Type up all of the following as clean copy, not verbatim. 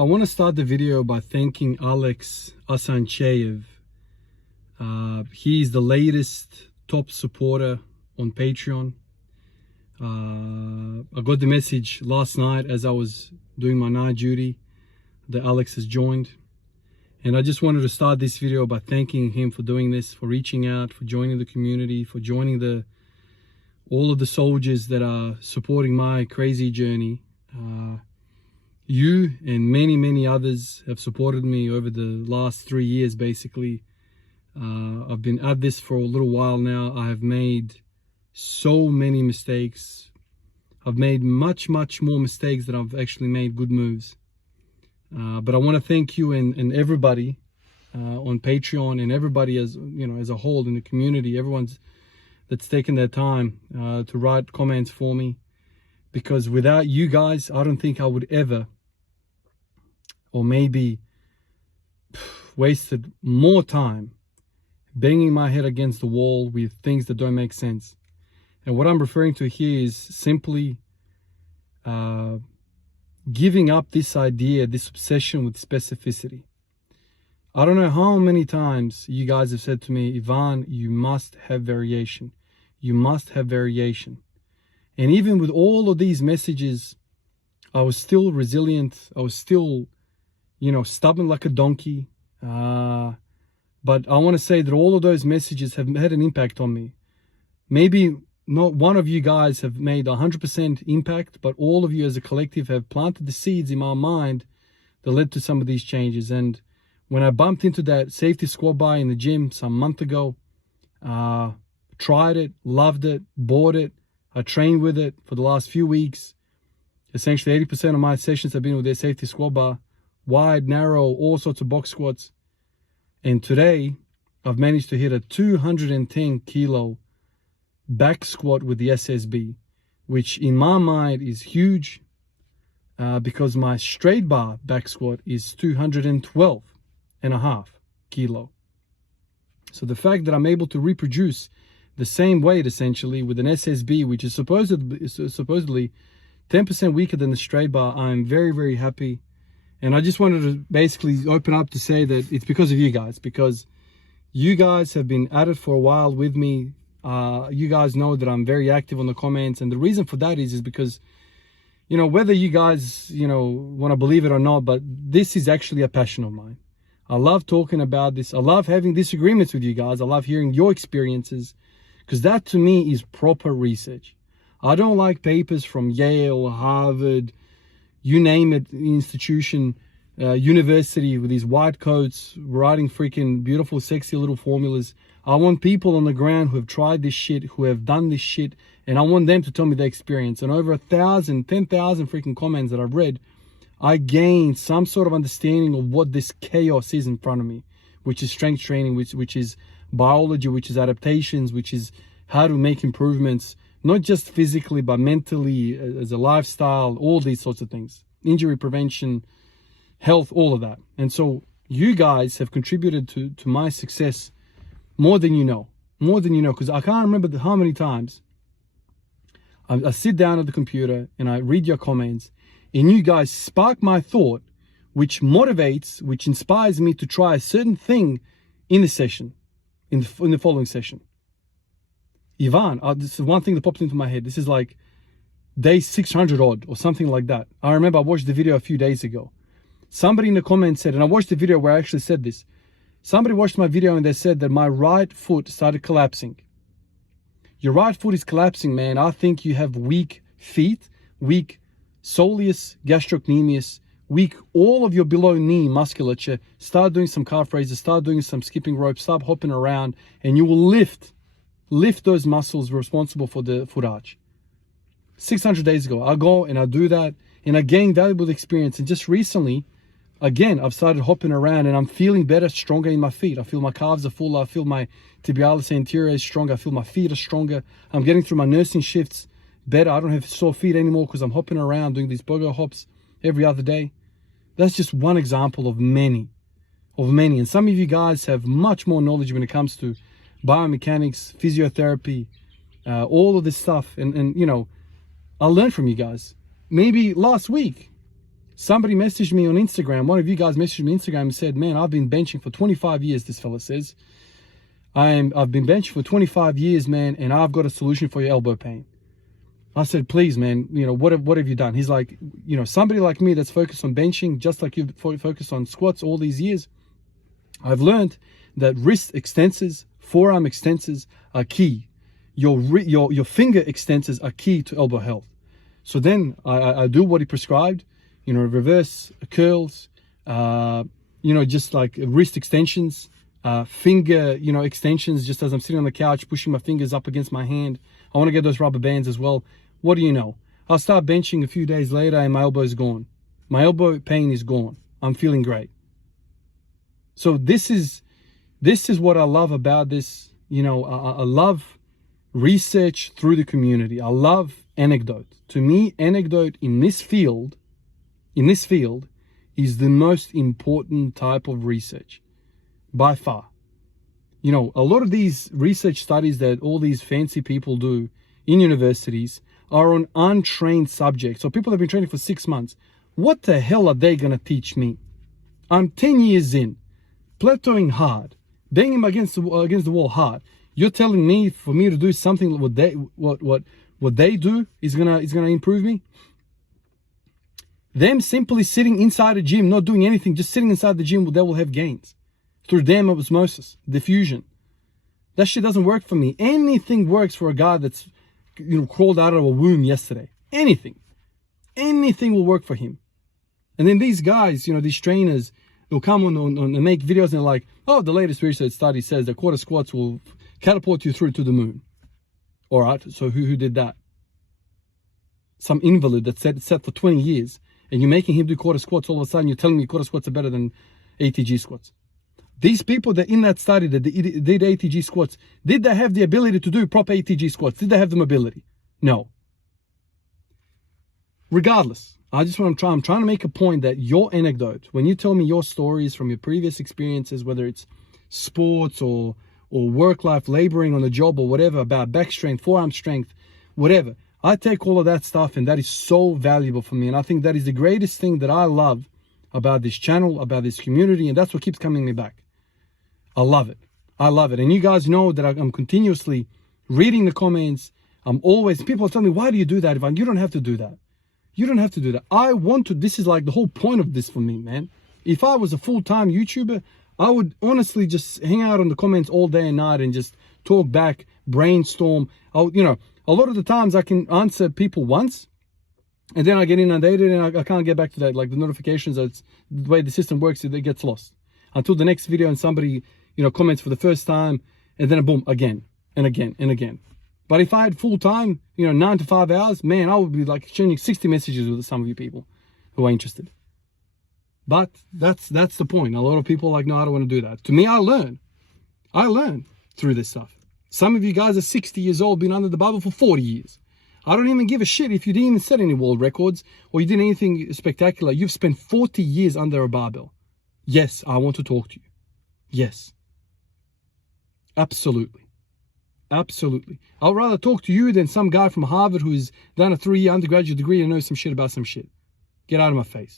I want to start the video by thanking Alex Asancheyev. He's the latest top supporter on Patreon. I got the message last night as I was doing my night duty that Alex has joined. And I just wanted to start this video by thanking him for doing this, for reaching out, for joining the community, for joining all of the soldiers that are supporting my crazy journey. You and many others have supported me over the last 3 years, basically. I've been at this for a little while now. I have made so many mistakes. I've made much more mistakes than I've actually made good moves. But I want to thank you and everybody on Patreon, and everybody as a whole in the community, everyone's that's taken their time to write comments for me, because without you guys, I don't think I would ever, or maybe wasted more time banging my head against the wall with things that don't make sense. And what I'm referring to here is simply giving up this idea, this obsession with specificity. I don't know how many times you guys have said to me, Ivan, you must have variation. You must have variation. And even with all of these messages, I was still resilient. I was still, stubborn like a donkey. But I want to say that all of those messages have had an impact on me. Maybe not one of you guys have made 100% impact, but all of you as a collective have planted the seeds in my mind that led to some of these changes. And when I bumped into that safety squat bar in the gym some month ago, tried it, loved it, bought it. I trained with it for the last few weeks. Essentially 80% of my sessions have been with their safety squat bar, wide, narrow, all sorts of box squats. And today I've managed to hit a 210 kilo back squat with the SSB, which in my mind is huge, because my straight bar back squat is 212.5 kilo. So the fact that I'm able to reproduce the same weight essentially with an SSB, which is supposedly 10% weaker than the straight bar, I'm very happy. And I just wanted to basically open up to say that it's because of you guys, because you guys have been at it for a while with me. You guys know that I'm very active on the comments, and the reason for that is because, whether you guys, want to believe it or not, but this is actually a passion of mine. I love talking about this. I love having disagreements with you guys. I love hearing your experiences, because that to me is proper research. I don't like papers from Yale, Harvard, you name it, institution, university with these white coats writing freaking beautiful, sexy little formulas. I want people on the ground who have tried this shit, who have done this shit, and I want them to tell me their experience. And over 10,000 freaking comments that I've read, I gained some sort of understanding of what this chaos is in front of me, which is strength training, which is biology, which is adaptations, which is how to make improvements, not just physically, but mentally, as a lifestyle, all these sorts of things, injury prevention, health, all of that. And so you guys have contributed to my success more than you know, because I can't remember how many times I sit down at the computer and I read your comments, and you guys spark my thought, which motivates, which inspires me to try a certain thing in the session, in the following session. Ivan, this is one thing that popped into my head. This is like day 600 odd or something like that. I remember I watched the video a few days ago. Somebody in the comments said, and I watched the video where I actually said this. Somebody watched my video and they said that my right foot started collapsing. Your right foot is collapsing, man. I think you have weak feet, weak soleus gastrocnemius, weak all of your below knee musculature. Start doing some calf raises, start doing some skipping rope, start hopping around, and you will lift those muscles responsible for the foot arch. 600 days ago, I go and I do that, and I gain valuable experience. And just recently, again, I've started hopping around and I'm feeling better, stronger in my feet. I feel my calves are fuller. I feel my tibialis anterior is stronger. I feel my feet are stronger. I'm getting through my nursing shifts better. I don't have sore feet anymore because I'm hopping around doing these pogo hops every other day. That's just one example of many. And some of you guys have much more knowledge when it comes to biomechanics, physiotherapy, all of this stuff. And I learned from you guys. Maybe last week, Somebody messaged me on Instagram. One of you guys messaged me on Instagram and said, man, I've been benching for 25 years, this fella says. I've been benching for 25 years, man, and I've got a solution for your elbow pain. I said, please, man, what have you done? He's like, somebody like me that's focused on benching, just like you've focused on squats all these years, I've learned that wrist extensors, forearm extensors are key. Your finger extensors are key to elbow health. So then I do what he prescribed, reverse curls, just like wrist extensions, finger, extensions, just as I'm sitting on the couch, pushing my fingers up against my hand. I want to get those rubber bands as well. What do you know? I'll start benching a few days later and my elbow is gone. My elbow pain is gone. I'm feeling great. So this is what I love about this. I love research through the community. I love anecdote. To me, anecdote in this field is the most important type of research by far. A lot of these research studies that all these fancy people do in universities are on untrained subjects. So people have been training for 6 months. What the hell are they going to teach me? I'm 10 years in, plateauing hard, banging against the wall hard. You're telling me for me to do something what they do is gonna improve me? Them simply sitting inside a gym, not doing anything, just sitting inside the gym, they will have gains through damn osmosis, diffusion. That shit doesn't work for me. Anything works for a guy that's crawled out of a womb yesterday. Anything will work for him. And then these guys, these trainers, they'll come on and make videos and they're like, oh, the latest research study says that quarter squats will catapult you through to the moon. All right, so who did that? Some invalid that set for 20 years, and you're making him do quarter squats. All of a sudden, you're telling me quarter squats are better than ATG squats. These people that in that study that did ATG squats, did they have the ability to do proper ATG squats? Did they have the mobility? No. Regardless, I'm trying to make a point that your anecdote, when you tell me your stories from your previous experiences, whether it's sports or work life, laboring on the job or whatever, about back strength, forearm strength, whatever, I take all of that stuff and that is so valuable for me. And I think that is the greatest thing that I love about this channel, about this community, and that's what keeps coming me back. I love it. I love it. And you guys know that I'm continuously reading the comments. People tell me, why do you do that, Ivan? You don't have to do that. You don't have to do that. I want to, this is like the whole point of this for me, man. If I was a full-time YouTuber, I would honestly just hang out on the comments all day and night and just talk back, brainstorm. A lot of the times I can answer people once and then I get inundated and I can't get back to that. Like the notifications, it's the way the system works, it gets lost until the next video and somebody, comments for the first time and then boom, again and again and again. But if I had full time, 9 to 5 hours, man, I would be like exchanging 60 messages with some of you people who are interested. But that's the point. A lot of people are like, no, I don't want to do that. To me, I learn through this stuff. Some of you guys are 60 years old, been under the Bible for 40 years. I don't even give a shit if you didn't even set any world records or you did anything spectacular. You've spent 40 years under a barbell. Yes, I want to talk to you. Yes. Absolutely. Absolutely. I'd rather talk to you than some guy from Harvard who's done a 3-year undergraduate degree and knows some shit about some shit. Get out of my face.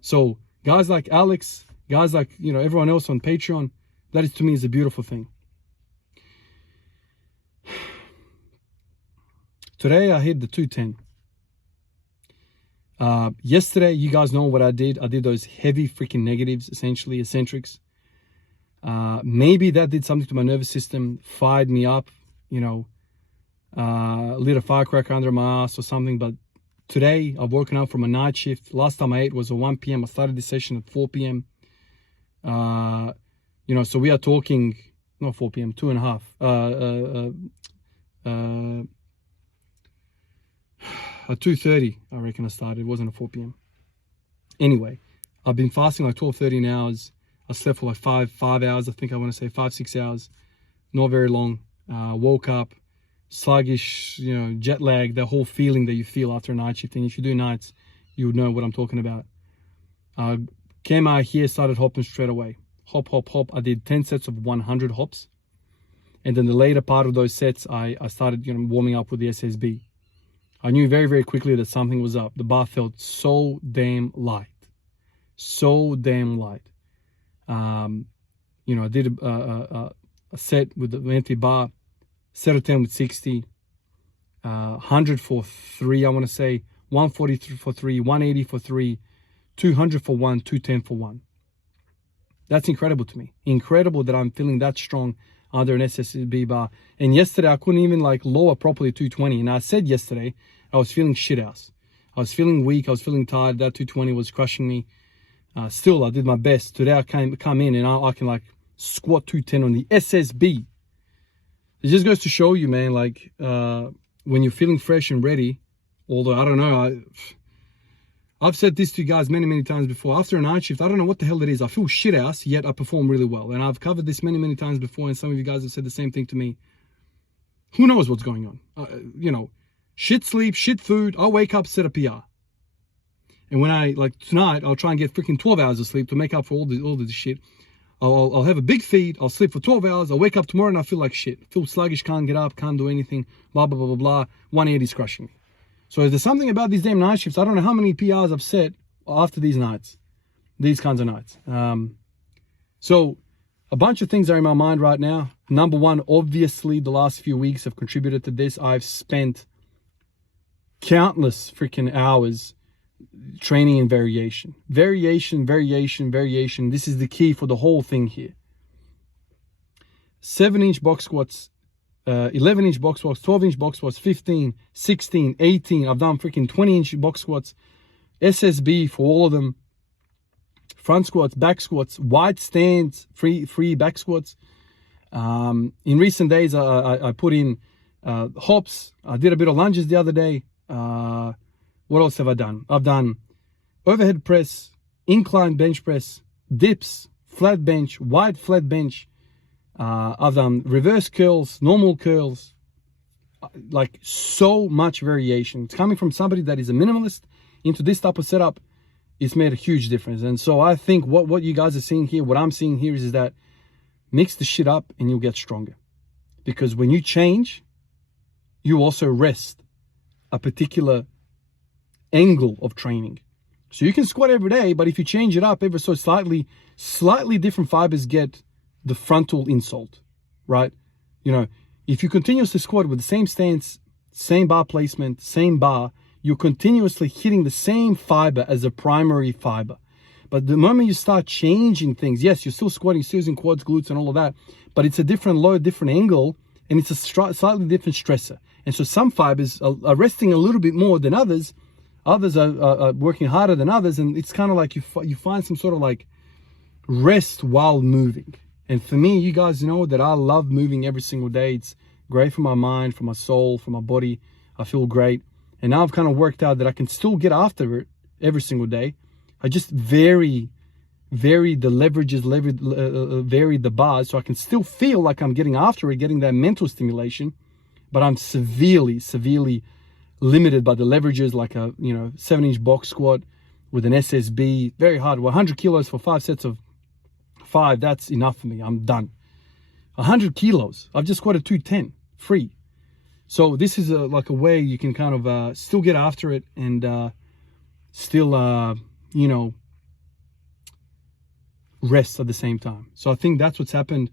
So guys like Alex, guys like, everyone else on Patreon, that is to me is a beautiful thing. Today I hit the 210. Yesterday, you guys know what I did. I did those heavy freaking negatives, essentially eccentrics. Maybe that did something to my nervous system, fired me up, lit a firecracker under my ass or something. But today I've woken up from a night shift. Last time I ate was at 1 p.m. I started this session at 4 p.m. So we are talking, not 4 p.m., 2:30. At 2:30, I reckon I started. It wasn't at 4 p.m. Anyway, I've been fasting like 12, 13 hours. I slept for like 5 hours. I think I want to say 5, 6 hours. Not very long. Woke up, sluggish, jet lag, the whole feeling that you feel after a night shift. And if you do nights, you would know what I'm talking about. Came out here, started hopping straight away. Hop, hop, hop. I did 10 sets of 100 hops. And then the later part of those sets, I started, warming up with the SSB. I knew very, very quickly that something was up. The bar felt so damn light. So damn light. You know, I did a set with the empty bar, set of 10 with 60, 100 for 3, I want to say, 140 for 3, 180 for 3, 200 for 1, 210 for 1. That's incredible to me. Incredible that I'm feeling that strong under an SSB bar. And yesterday I couldn't even like lower properly 220. And I said yesterday I was feeling shit house. I was feeling weak. I was feeling tired. That 220 was crushing me. Still, I did my best. Today I come in and I can like squat 210 on the SSB. It just goes to show you, man, like when you're feeling fresh and ready, although I don't know, I've said this to you guys many, many times before. After a night shift, I don't know what the hell it is. I feel shit ass, yet I perform really well. And I've covered this many, many times before, and some of you guys have said the same thing to me. Who knows what's going on? You know, shit sleep, shit food. I'll wake up, set a PR. And when like tonight, I'll try and get freaking 12 hours of sleep to make up for all this shit. I'll have a big feed. I'll sleep for 12 hours. I'll wake up tomorrow and I feel like shit. Feel sluggish, can't get up, can't do anything, blah, blah, blah, blah, blah. 180 is crushing me. So there's something about these damn night shifts. I don't know how many PRs I've set after these nights, these kinds of nights. So a bunch of things are in my mind right now. Number one, obviously the last few weeks have contributed to this. I've spent countless freaking hours training in variation. Variation. This is the key for the whole thing here. 7-inch box squats, 11-inch box squats, 12-inch box squats, 15, 16, 18. I've done freaking 20-inch box squats, SSB for all of them. Front squats, back squats, wide stands, free back squats. In recent days, I put in hops. I did a bit of lunges the other day. What else have I done? I've done overhead press, incline bench press, dips, flat bench, wide flat bench. I've done reverse curls, normal curls, like so much variation. It's coming from somebody that is a minimalist into this type of setup. It's made a huge difference. And so I think what you guys are seeing here, what I'm seeing here is that mix the shit up and you'll get stronger. Because when you change, you also rest a particular angle of training. So you can squat every day, but if you change it up ever so slightly different fibers get the frontal insult, right? You know, if you continuously squat with the same stance, same bar placement, same bar, you're continuously hitting the same fiber as a primary fiber. But the moment you start changing things, yes, you're still squatting, still using quads, glutes, and all of that, but it's a different load, different angle, and it's a slightly different stressor. And so some fibers are resting a little bit more than others. Others are working harder than others, and it's kind of like you find some sort of like rest while moving. And for me, you guys know that I love moving every single day. It's great for my mind, for my soul, for my body. I feel great. And now I've kind of worked out that I can still get after it every single day. I just vary the leverages, vary the bars, so I can still feel like I'm getting after it, getting that mental stimulation. But I'm severely limited by the leverages, like a 7-inch box squat with an SSB, very hard. 100 kilos for 5 sets of 5, that's enough for me. I'm done. 100 kilos. I've just squatted 210 free. So this is like a way you can kind of still get after it and still rest at the same time. So I think that's what's happened.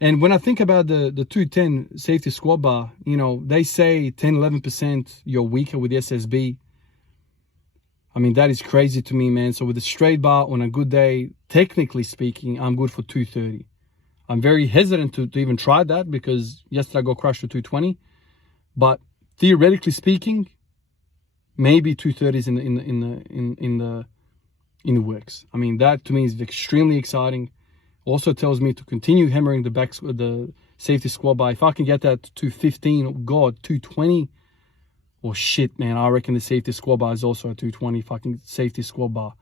And when I think about the 210 safety squat bar, they say 10-11% you're weaker with the SSB. I mean, that is crazy to me, man. So with a straight bar on a good day, technically speaking, I'm good for 230. I'm very hesitant to even try that because yesterday I got crushed to 220. But theoretically speaking, maybe 230 is in the works. I mean, that to me is extremely exciting. Also tells me to continue hammering the safety squat bar. If I can get that to 215, oh God, 220. Oh shit, man, I reckon the safety squat bar is also a 220. Fucking safety squat bar,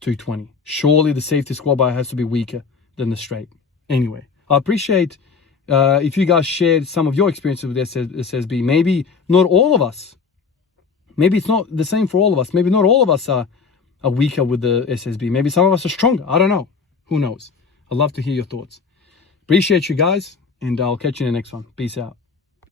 220. Surely the safety squat bar has to be weaker than the straight. Anyway, I appreciate if you guys shared some of your experiences with SSB. Maybe not all of us. Maybe it's not the same for all of us. Maybe not all of us are weaker with the SSB. Maybe some of us are stronger. I don't know. Who knows? I'd love to hear your thoughts. Appreciate you guys, and I'll catch you in the next one. Peace out.